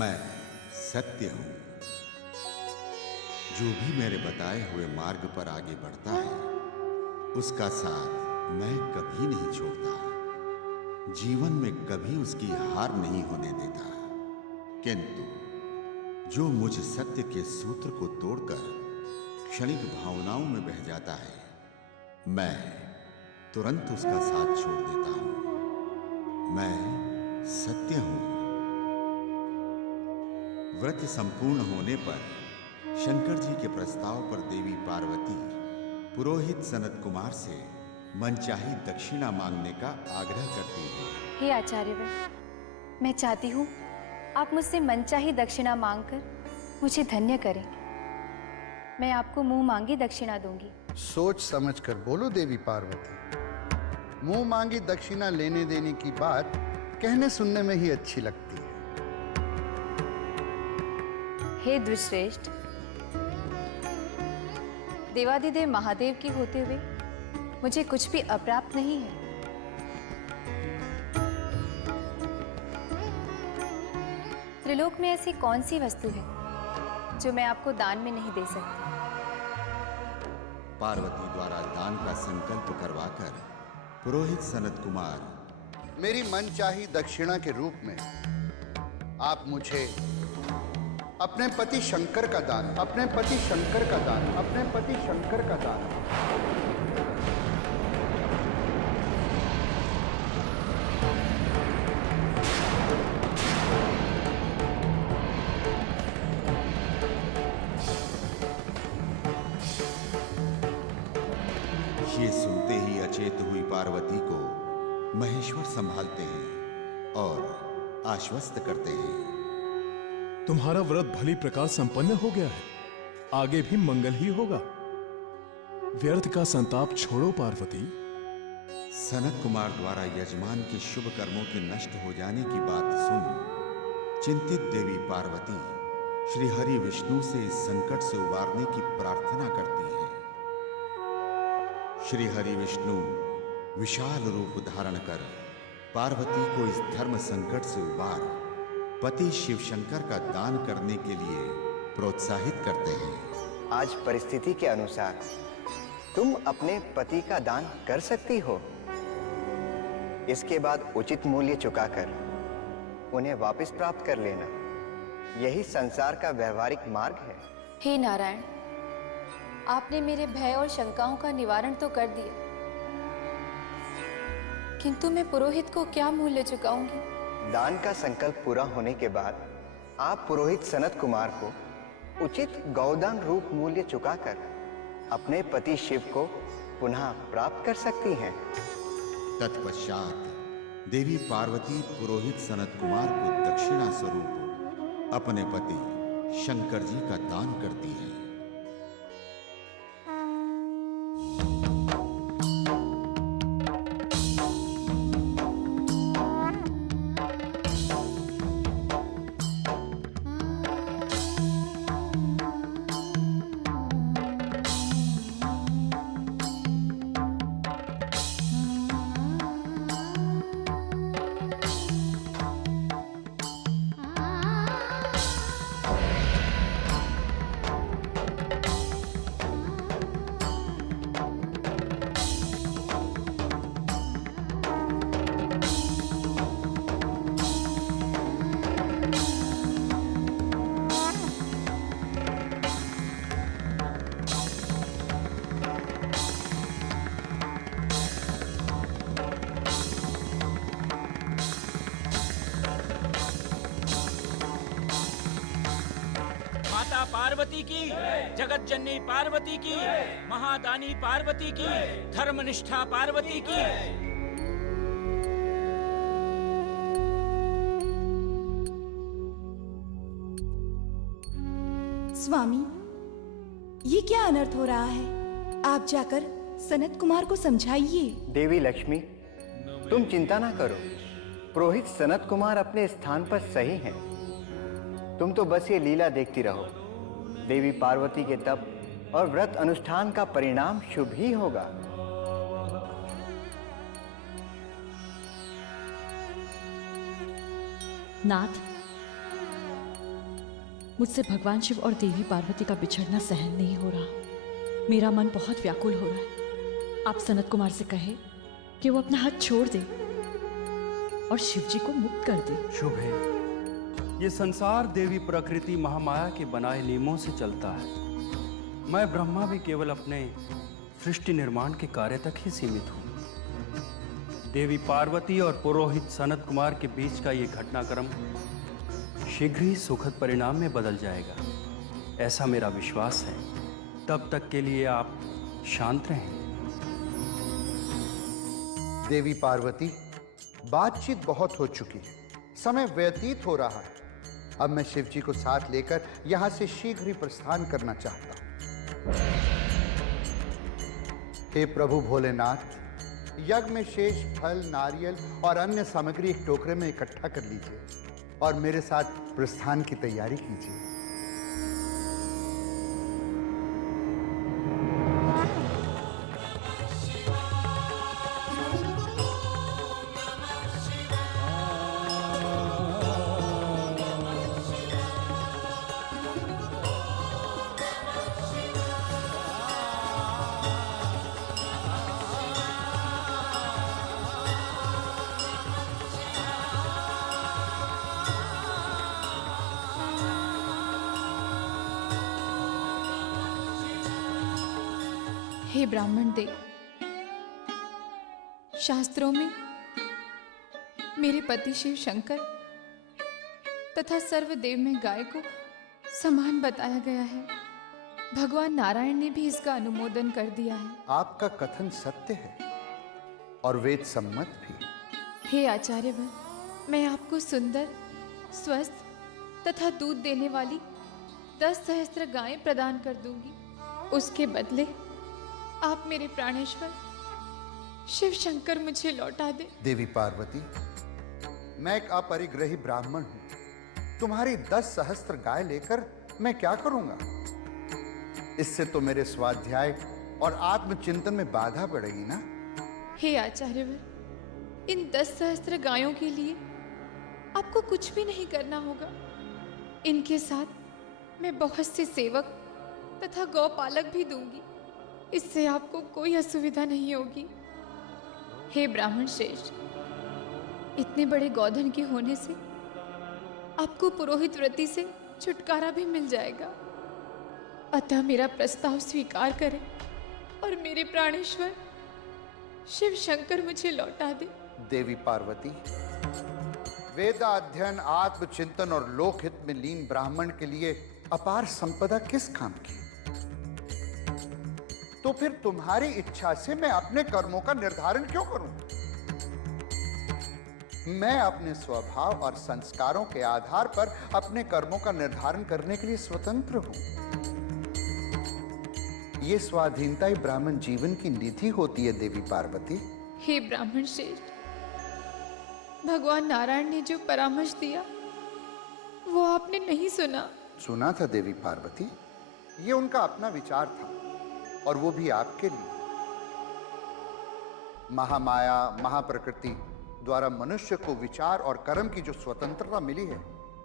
मैं सत्य हूं। जो भी मेरे बताए हुए मार्ग पर आगे बढ़ता है उसका साथ मैं कभी नहीं छोड़ता। जीवन में कभी उसकी हार नहीं होने देता। किंतु जो मुझ सत्य के सूत्र को तोड़कर क्षणिक भावनाओं में बह जाता है, मैं तुरंत उसका साथ छोड़ देता हूं। मैं सत्य हूं। व्रत संपूर्ण होने पर शंकर जी के प्रस्ताव पर देवी पार्वती पुरोहित सनत कुमार से मनचाही दक्षिणा मांगने का आग्रह करती है। हे आचार्यवर, मैं चाहती हूँ आप मुझसे मनचाही दक्षिणा मांगकर मुझे धन्य करें। मैं आपको मुंह मांगी दक्षिणा दूंगी। सोच समझ कर बोलो देवी पार्वती। मुंह मांगी दक्षिणा लेने देने की बात कहने सुनने में ही अच्छी लगती है। हे द्विश्रेष्ठ, देवादिदेव महादेव की होते हुए मुझे कुछ भी अप्राप्त नहीं है। त्रिलोक में ऐसी कौन सी वस्तु है जो मैं आपको दान में नहीं दे सकती। पार्वती द्वारा दान का संकल्प करवाकर पुरोहित सनत कुमार मेरी मनचाही दक्षिणा के रूप में आप मुझे अपने पति शंकर का दान, अपने पति शंकर का दान, अपने पति शंकर का दान। ये सुनते ही अचेत हुई पार्वती को महेश्वर संभालते हैं और आश्वस्त करते हैं। तुम्हारा व्रत भली प्रकार संपन्न हो गया है, आगे भी मंगल ही होगा। व्यर्थ का संताप छोड़ो पार्वती। सनत कुमार द्वारा यजमान के शुभ कर्मों के नष्ट हो जाने की बात सुन चिंतित देवी पार्वती श्री हरि विष्णु से इस संकट से उबारने की प्रार्थना करती है। श्री हरि विष्णु विशाल रूप धारण कर पार्वती को इस धर्म संकट से उबार पति शिव शंकर का दान करने के लिए प्रोत्साहित करते हैं। आज परिस्थिति के अनुसार तुम अपने पति का दान कर सकती हो। इसके बाद उचित मूल्य चुकाकर उन्हें वापस प्राप्त कर लेना, यही संसार का व्यवहारिक मार्ग है। हे नारायण, आपने मेरे भय और शंकाओं का निवारण तो कर दिया, किंतु मैं पुरोहित को क्या मूल्य चुकाऊंगी। दान का संकल्प पूरा होने के बाद आप पुरोहित सनत कुमार को उचित गौदान रूप मूल्य चुकाकर अपने पति शिव को पुनः प्राप्त कर सकती हैं। तत्पश्चात देवी पार्वती पुरोहित सनत कुमार को दक्षिणा स्वरूप अपने पति शंकर जी का दान करती है। माता पार्वती की, जगत जननी पार्वती की, महादानी पार्वती की, धर्मनिष्ठा पार्वती की। स्वामी, ये क्या अनर्थ हो रहा है? आप जाकर सनत कुमार को समझाइए। देवी लक्ष्मी, तुम चिंता ना करो। पुरोहित सनत कुमार अपने स्थान पर सही हैं। तुम तो बस ये लीला देखती रहो। देवी पार्वती के तप और व्रत अनुष्ठान का परिणाम शुभ ही होगा। नाथ, मुझसे भगवान शिव और देवी पार्वती का बिछड़ना सहन नहीं हो रहा। मेरा मन बहुत व्याकुल हो रहा है। आप सनत कुमार से कहे कि वो अपना हाथ छोड़ दे और शिव जी को मुक्त कर दे। शुभ है। ये संसार देवी प्रकृति महामाया के बनाए नियमों से चलता है। मैं ब्रह्मा भी केवल अपने सृष्टि निर्माण के कार्य तक ही सीमित हूँ। देवी पार्वती और पुरोहित सनत कुमार के बीच का ये घटनाक्रम शीघ्र ही सुखद परिणाम में बदल जाएगा, ऐसा मेरा विश्वास है। तब तक के लिए आप शांत रहें। देवी पार्वती, बातचीत बहुत हो चुकी है, समय व्यतीत हो रहा है। अब मैं शिव जी को साथ लेकर यहां से शीघ्र ही प्रस्थान करना चाहता हूं। हे प्रभु भोलेनाथ, यज्ञ में शेष फल, नारियल और अन्य सामग्री एक टोकरे में इकट्ठा कर लीजिए और मेरे साथ प्रस्थान की तैयारी कीजिए। हे ब्राह्मण देव, शास्त्रों में मेरे पति शिव शंकर तथा सर्वदेव में गाय को समान बताया गया है। भगवान नारायण ने भी इसका अनुमोदन कर दिया है। आपका कथन सत्य है और वेद सम्मत भी। हे आचार्यवर, मैं आपको सुंदर, स्वस्थ तथा दूध देने वाली 10 सहस्त्र गायें प्रदान कर दूंगी। उसके बदले आप मेरे प्राणेश्वर शिव शंकर मुझे लौटा दे। देवी पार्वती, मैं एक अपरिग्रही ब्राह्मण हूं। तुम्हारी 10 सहस्त्र गाय लेकर मैं क्या करूंगा? इससे तो मेरे स्वाध्याय और आत्मचिंतन में बाधा पड़ेगी ना। हे आचार्यवर, इन 10 सहस्त्र गायों के लिए आपको कुछ भी नहीं करना होगा। इनके साथ मैं बहुत से सेवक तथा गौपालक भी दूंगी। इससे आपको कोई असुविधा नहीं होगी। हे ब्राह्मण श्रेष्ठ, इतने बड़े गौधन के होने से आपको पुरोहित व्रति से छुटकारा भी मिल जाएगा। अतः मेरा प्रस्ताव स्वीकार करें और मेरे प्राणेश्वर शिव शंकर मुझे लौटा दे। देवी पार्वती, वेदाध्ययन, आत्मचिंतन और लोकहित में लीन ब्राह्मण के लिए अपार संपदा किस काम की? तो फिर तुम्हारी इच्छा से मैं अपने कर्मों का निर्धारण क्यों करूं? मैं अपने स्वभाव और संस्कारों के आधार पर अपने कर्मों का निर्धारण करने के लिए स्वतंत्र हूं। यह स्वाधीनता ही ब्राह्मण जीवन की निधि होती है। देवी पार्वती, हे ब्राह्मण श्रेष्ठ, भगवान नारायण ने जो परामर्श दिया वो आपने नहीं सुना। सुना था देवी पार्वती, ये उनका अपना विचार था और वो भी आपके लिए। महामाया, महाप्रकृति द्वारा मनुष्य को विचार और कर्म की जो स्वतंत्रता मिली है,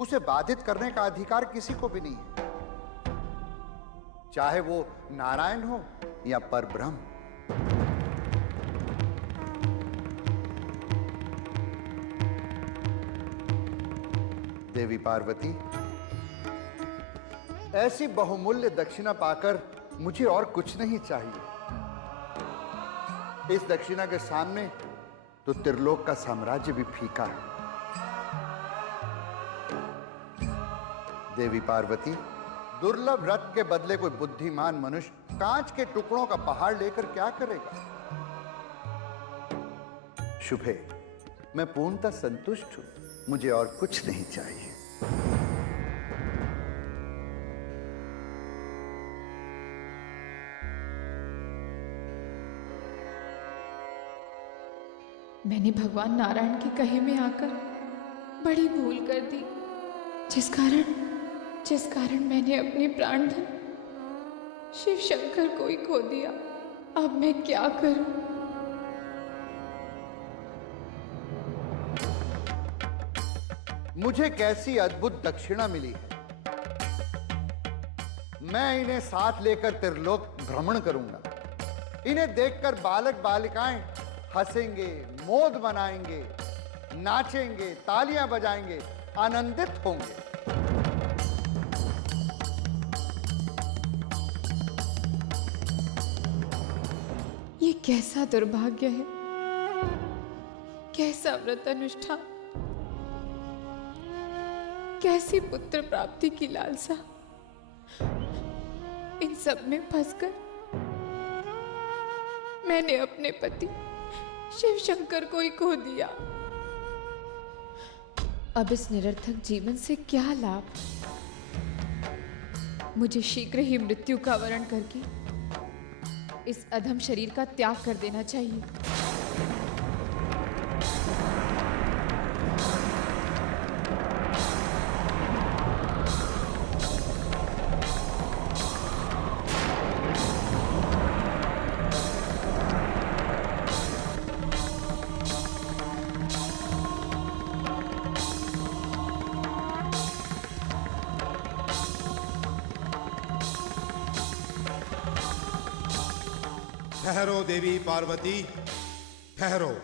उसे बाधित करने का अधिकार किसी को भी नहीं है, चाहे वो नारायण हो या परब्रह्म। देवी पार्वती, ऐसी बहुमूल्य दक्षिणा पाकर मुझे और कुछ नहीं चाहिए। इस दक्षिणा के सामने तो त्रिलोक का साम्राज्य भी फीका है। देवी पार्वती, दुर्लभ रत्न के बदले कोई बुद्धिमान मनुष्य कांच के टुकड़ों का पहाड़ लेकर क्या करेगा? शुभे, मैं पूर्णतः संतुष्ट हूं। मुझे और कुछ नहीं चाहिए। मैंने भगवान नारायण के कहे में आकर बड़ी भूल कर दी, जिस कारण मैंने अपने प्राणधन शिव शंकर को ही खो दिया। अब मैं क्या करूं? मुझे कैसी अद्भुत दक्षिणा मिली है। मैं इन्हें साथ लेकर त्रिलोक भ्रमण करूंगा। इन्हें देखकर बालक बालिकाएं हंसेंगे, मोद बनाएंगे, नाचेंगे, तालियां बजाएंगे, आनंदित होंगे। ये कैसा दुर्भाग्य है, कैसा व्रत अनुष्ठान, कैसी पुत्र प्राप्ति की लालसा। इन सब में फंसकर मैंने अपने पति शिव शंकर को ही खो दिया। अब इस निरर्थक जीवन से क्या लाभ? मुझे शीघ्र ही मृत्यु का वरण करके इस अधम शरीर का त्याग कर देना चाहिए। ठहरो देवी पार्वती, ठहरो।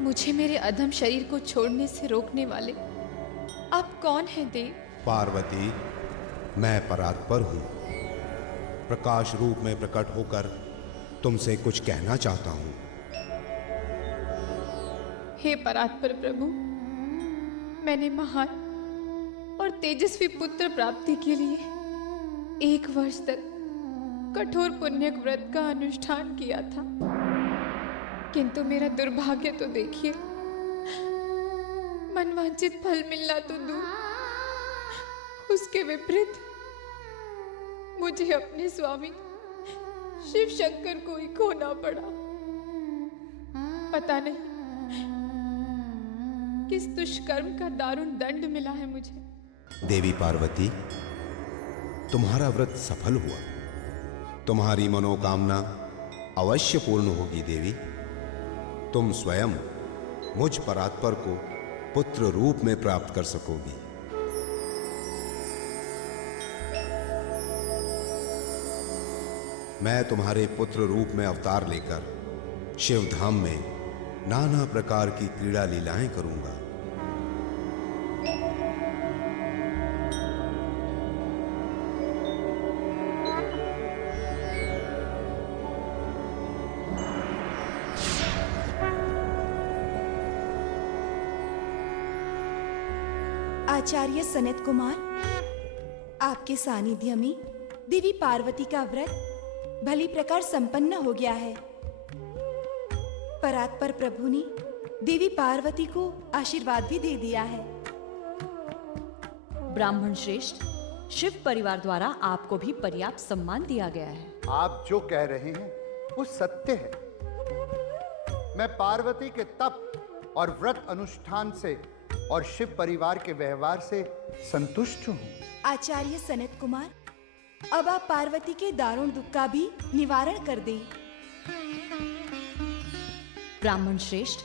मुझे मेरे अधम शरीर को छोड़ने से रोकने वाले आप कौन हैं देव? पार्वती, मैं परात्पर हूं। प्रकाश रूप में प्रकट होकर तुमसे कुछ कहना चाहता हूं। हे परात्पर प्रभु, मैंने महान और तेजस्वी पुत्र प्राप्ति के लिए 1 वर्ष तक कठोर पुण्यक व्रत का अनुष्ठान किया था, किंतु मेरा दुर्भाग्य तो देखिए, मनवांचित फल मिलना तो दूर, उसके विपरीत मुझे अपने स्वामी शिव शंकर को ही खोना पड़ा। पता नहीं किस दुष्कर्म का दारुण दंड मिला है मुझे। देवी पार्वती, तुम्हारा व्रत सफल हुआ। तुम्हारी मनोकामना अवश्य पूर्ण होगी देवी। तुम स्वयं मुझ परात्पर को पुत्र रूप में प्राप्त कर सकोगी। मैं तुम्हारे पुत्र रूप में अवतार लेकर शिवधाम में नाना प्रकार की क्रीड़ा लीलाएं करूंगा। आचार्य सनत कुमार, आपके सानिध्य में देवी पार्वती का व्रत भली प्रकार संपन्न हो गया है। परात्पर प्रभु ने देवी पार्वती को आशीर्वाद भी दे दिया है। ब्राह्मण श्रेष्ठ, शिव परिवार द्वारा आपको भी पर्याप्त सम्मान दिया गया है। आप जो कह रहे हैं वो सत्य है। मैं पार्वती के तप और व्रत अनुष्ठान से और शिव परिवार के व्यवहार से संतुष्ट हूं। आचार्य सनत कुमार, अब आप पार्वती के दारुण दुख का भी निवारण कर दें। ब्राह्मण श्रेष्ठ,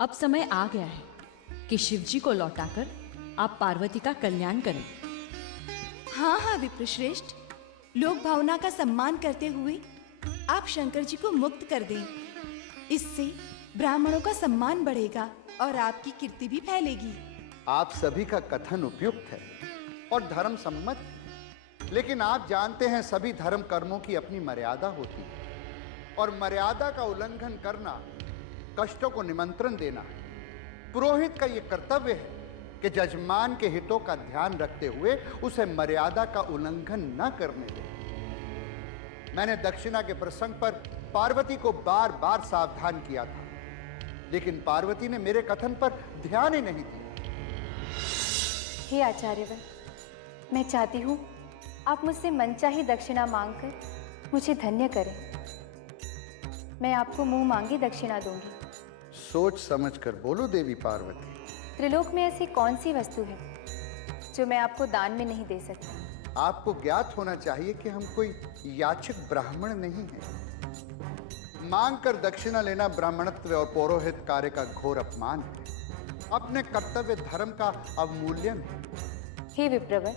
अब समय आ गया है कि शिवजी को लौटाकर आप पार्वती का कल्याण करें। हाँ हाँ विप्रश्रेष्ठ, लोक भावना का सम्मान करते हुए आप शंकर जी को मुक्त कर दें। इससे ब्राह्मणों का सम्मान बढ़ेगा और आपकी कीर्ति भी फैलेगी। आप सभी का कथन उपयुक्त है और धर्म सम्मत है, लेकिन आप जानते हैं सभी धर्म कर्मों की अपनी मर्यादा होती है और मर्यादा का उल्लंघन करना कष्टों को निमंत्रण देना है। पुरोहित का यह कर्तव्य है कि जजमान के हितों का ध्यान रखते हुए उसे मर्यादा का उल्लंघन न करने दे। मैंने दक्षिणा के प्रसंग पर पार्वती को बार बार सावधान किया था, लेकिन पार्वती ने मेरे कथन पर ध्यान ही नहीं दिया। हे आचार्यवर, मैं चाहती हूँ आप मुझसे मनचाही दक्षिणा मांगकर मुझे धन्य करें। मैं आपको मुंह मांगी दक्षिणा दूंगी। सोच समझकर बोलो देवी पार्वती। त्रिलोक में ऐसी कौन सी वस्तु है जो मैं आपको दान में नहीं दे सकती? आपको ज्ञात होना चाहिए कि हम कोई याचक ब्राह्मण नहीं हैं। मांग कर दक्षिणा लेना ब्राह्मणत्व और पौरोहित कार्य का घोर अपमान है, अपने कर्तव्य धर्म का अवमूल्यन है। हे विप्रवर,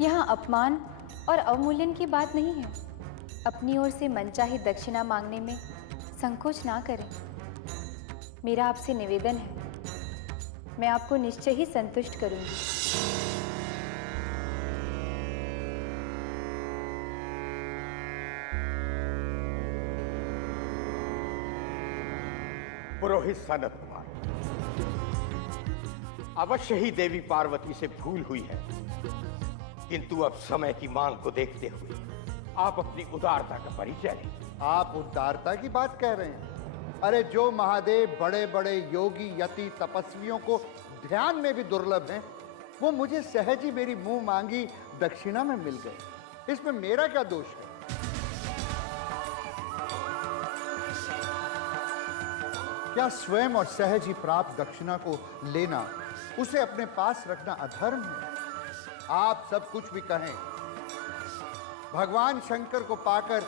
यहाँ अपमान और अवमूल्यन की बात नहीं है। अपनी ओर से मनचाही दक्षिणा मांगने में संकोच ना करें। मेरा आपसे निवेदन है, मैं आपको निश्चय ही संतुष्ट करूंगी। पुरोहित सनत कुमार, अवश्य ही देवी पार्वती से भूल हुई है, किंतु अब समय की मांग को देखते हुए आप अपनी उदारता का परिचय दें। आप उदारता की बात कह रहे हैं? अरे जो महादेव बड़े बड़े योगी यति तपस्वियों को ध्यान में भी दुर्लभ हैं, वो मुझे सहज ही मेरी मुंह मांगी दक्षिणा में मिल गए। इसमें मेरा क्या दोष है? क्या स्वयं और सहज ही प्राप्त दक्षिणा को लेना, उसे अपने पास रखना अधर्म है? आप सब कुछ भी कहें, भगवान शंकर को पाकर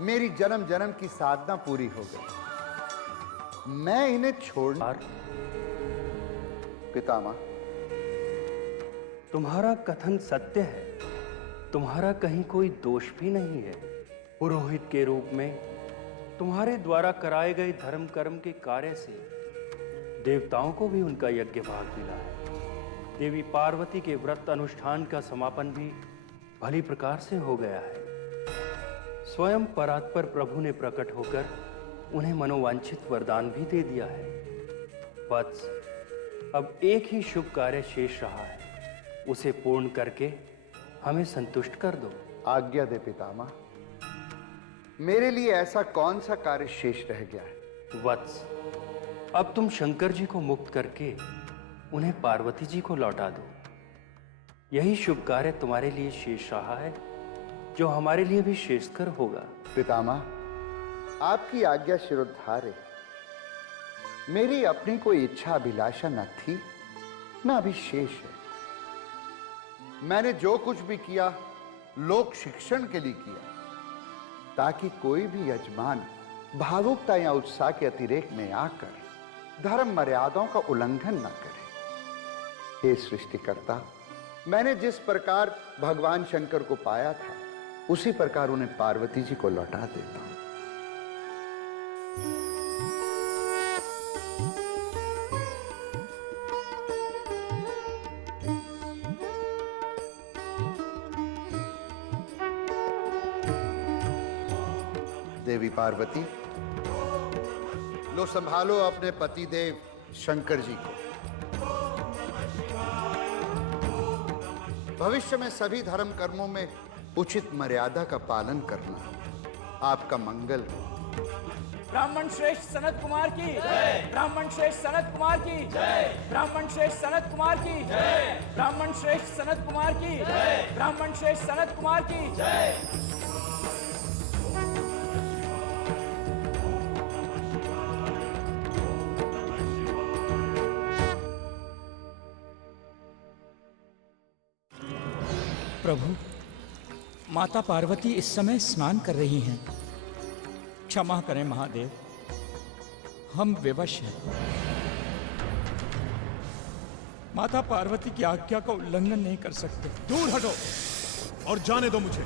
मेरी जन्म जन्म की साधना पूरी हो गई। मैं इन्हें छोड़ना। पितामह, तुम्हारा कथन सत्य है, तुम्हारा कहीं कोई दोष भी नहीं है। पुरोहित के रूप में तुम्हारे द्वारा कराए गए धर्म कर्म के कार्य से देवताओं को भी उनका यज्ञ भाग मिला है। देवी पार्वती के व्रत अनुष्ठान का समापन भी भली प्रकार से हो गया है। स्वयं परात्पर प्रभु ने प्रकट होकर उन्हें मनोवांछित वरदान भी दे दिया है। वत्स, अब एक ही शुभ कार्य शेष रहा है, उसे पूर्ण करके हमें संतुष्ट कर दो। आज्ञा दे पितामह। मेरे लिए ऐसा कौन सा कार्य शेष रह गया है? वत्स, अब तुम शंकर जी को मुक्त करके उन्हें पार्वती जी को लौटा दो। यही शुभ कार्य तुम्हारे लिए शेष रहा है, जो हमारे लिए भी शेषकर होगा। पितामह, आपकी आज्ञा शिरोधार्य। मेरी अपनी कोई इच्छा अभिलाषा न थी, न अभी शेष है। मैंने जो कुछ भी किया लोक शिक्षण के लिए किया, ताकि कोई भी यजमान भावुकता या उत्साह के अतिरेक में आकर धर्म मर्यादाओं का उल्लंघन न करे। हे सृष्टिकर्ता, मैंने जिस प्रकार भगवान शंकर को पाया था, उसी प्रकार उन्हें पार्वती जी को लौटा देता हूं। देवी पार्वती, लो संभालो अपने पतिदेव शंकर जी को। भविष्य में सभी धर्म कर्मों में उचित मर्यादा का पालन करना आपका मंगल हो। ब्राह्मण श्रेष्ठ सनत कुमार की जय। ब्राह्मण श्रेष्ठ सनत कुमार की जय। ब्राह्मण श्रेष्ठ सनत कुमार की जय। ब्राह्मण श्रेष्ठ सनत कुमार की जय। ब्राह्मण श्रेष्ठ सनत कुमार की जय। प्रभु, माता पार्वती इस समय स्नान कर रही हैं। क्षमा करें महादेव, हम विवश हैं। माता पार्वती की आज्ञा का उल्लंघन नहीं कर सकते। दूर हटो और जाने दो मुझे।